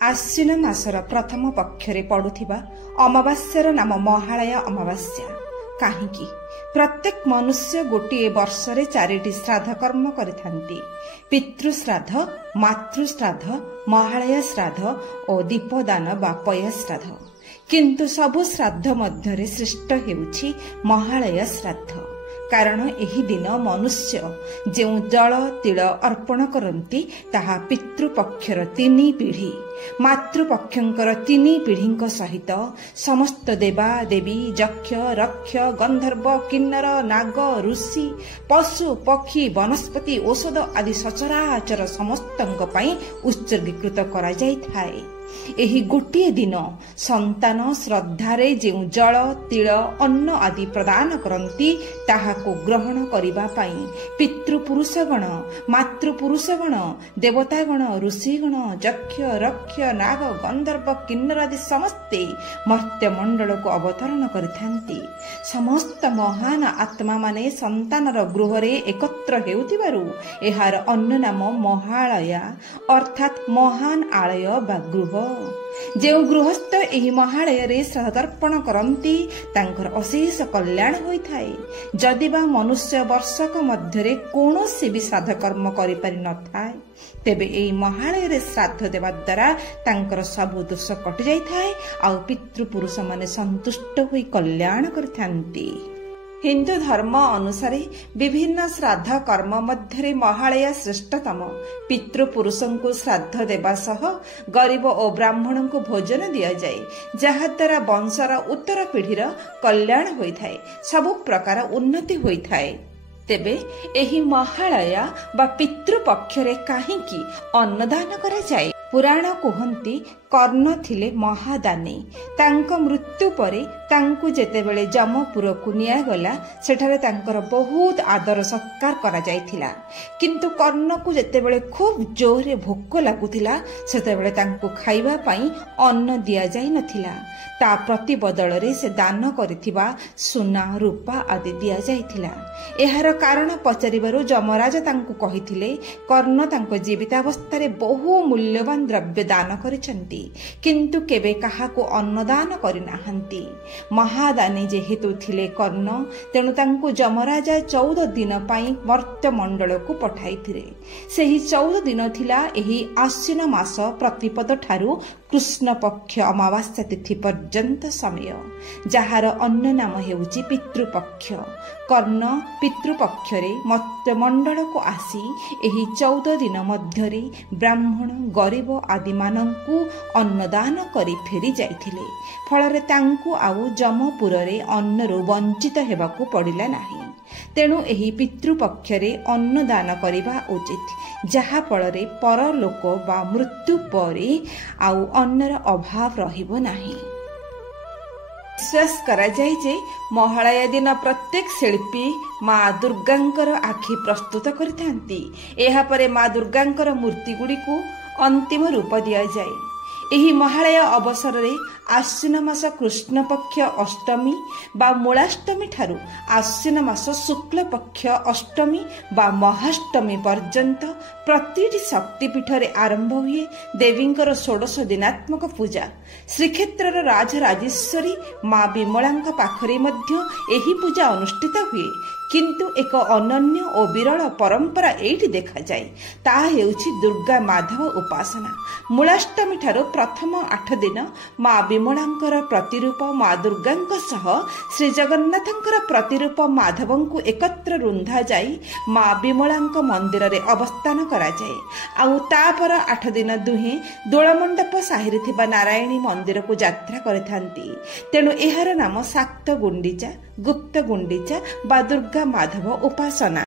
आश्विन मासर प्रथम पक्षरे पड़ुथिबा अमावास्यार नाम महालय अमावास्या। काहींकि प्रत्येक मनुष्य गोटे वर्षरे 4टी श्राद्ध कर्म करिथांती। पितृश्राद्ध, मातृश्राद्ध, महालय श्राद्ध और दीपदान बा पय श्राद्ध। किंतु सबु श्राद्ध मध्यरे श्रेष्ठ हेउछि महालय श्राद्ध। कारण एही दिन मनुष्य जो जल तिल अर्पण करती ताहा पितृपक्षर 3 पीढ़ी, मातृपक्षंकर 3 पीढ़ी सहित समस्त देवा देवी यक्ष रक्ष गंधर्व किन्नर नाग ऋषि पशु पक्षी वनस्पति औषध आदि सचराचर समस्तंक पई उत्सर्गीकृत करा जाय थाए। एही गोटे दिन संतान श्रद्धारे जो जल तिल अन्न आदि प्रदान करती ताहाको ग्रहण करिबा पई पितृपुरुषगण मातृपुरुषगण देवतागण ऋषिगण यक्ष रक्ष नाग गंधर्व किन्नर आदि समस्ते मर्त्यमंडल को अवतरण करिथांती। समस्त महान आत्मा माने संतानर गृहरे एकत्र हेउथिबारु एहार अन्य नाम महालया अर्थात महान आलय बा गृह। जो गृहस्थ एही महालय श्राद्धर्पण करती तांकर अशेष कल्याण होइथाए। जदि बा मनुष्य वर्षक मध्यरे कौनसी भी श्राद्ध कर्म करि पारि नथाए तेबे एही महालय श्राद्ध देवा द्वारा तांकर सबु दोष कटि जाइथाए आ पितृपुरुष माने संतुष्ट होई कल्याण करिथांती। हिंदू धर्म अनुसार विभिन्न श्राद्ध कर्म मध्य महालय श्रेष्ठतम। पितृपुरुषों को श्राद्ध देवा सह गरीब और ब्राह्मण को भोजन दि जाए, जहा द्वारा वंशर उत्तर पीढ़ीर कल्याण होइथाए, सबु प्रकार उन्नति होइथाए। तेबे एही महालय बा पितृपक्षरे काहींकि अन्नदान करा जाए। पुराण कहती कर्ण थिले महादानी। तांको मृत्यु परे तांको जेतेबेले जमपुर को निया गला सेठारे तांकर बहुत आदर सत्कार करा जायथिला। किंतु कर्ण को जेतेबेले खूब जोरे भोक लागुथिला सेतेबेले तांको खाइबा पई अन्न दिया जाय नथिला। ता प्रति बदलरे से दान करिथिबा सुना रूपा आदि दिया जायथिला। एहार कारण पचारिबारु जमराज तांको कहिथिले कर्ण तांको जीवितावस्थारे बहु मूल्यवान द्रव्य दान करिसंती किंतु केबे काहाको अन्नदान करिनाहंती। महादानी जेहेतु थिले कर्ण तेणु तांको जमराज 14 दिन पई मर्त्यमंडल को पठाइथिले। सेही 14 दिन थिला एही आश्विन मास प्रतिपद ठारू कृष्ण पक्ष अमावास्या तिथि पर्यंत समय, जार अन्य नाम हेउची पितृपक्ष। कर्ण पितृपक्षरे मर्त्यमंडल को आसी एही 14 दिन मध्यरे ब्राह्मण गरीब आदि मानंकु अन्नदान करी फेरी जाइथिले। फलरे तांकु आउ जमपुररे अन्नरु वंचित हेबाकु पड़िला नाही। तेणु एही पितृपक्षरे अन्नदान करिबा उचित, जहा फलरे परलोक बा मृत्यु परे आउ अन्नर अभाव रहिबो नाही। विश्वास करा जाय जे महालय दिन प्रत्येक शिल्पी माँ दुर्गांकर आखि प्रस्तुत करिथांती। एहा परे माँ दुर्गांकर मूर्ति गुडी को अंतिम रूप दिया जाए। एही महालय अवसर रे आश्विन मास कृष्ण पक्ष अष्टमी बा मूलाष्टमी ठारू आश्विन मास शुक्ल पक्ष अष्टमी बा महाष्टमी पर्यंत प्रतिटी शक्तिपीठ रे आरंभ हुए देवींकर 16 दिनात्मक पूजा। श्रीक्षेत्र राजराजेश्वरी माँ विमलांक पाखरे मध्य एही पूजा अनुष्ठित हुए। किंतु एक अनन्य और विरल परंपरा एठी देखा जाए, ताहा हेउछि दुर्गा माधव उपासना। मूलाष्टमी ठारू प्रथम 8 दिन माँ विमलांकर प्रतिरूप माँ दुर्गांक सह श्री जगन्नाथंकर प्रतिरूप माधवंकु एकत्र रुंधा जाई माँ विमलांक मंदिर रे अवस्थान करा जाए। आउ तापर 8 दिन दुहे दोलमंडप साहिरे थिबा नारायणी मंदिर को यात्रा करिथांती। तेणु एहार नाम शाक्त गुंडीचा गुप्त गुंडीचा बा दुर्गा माधव उपासना।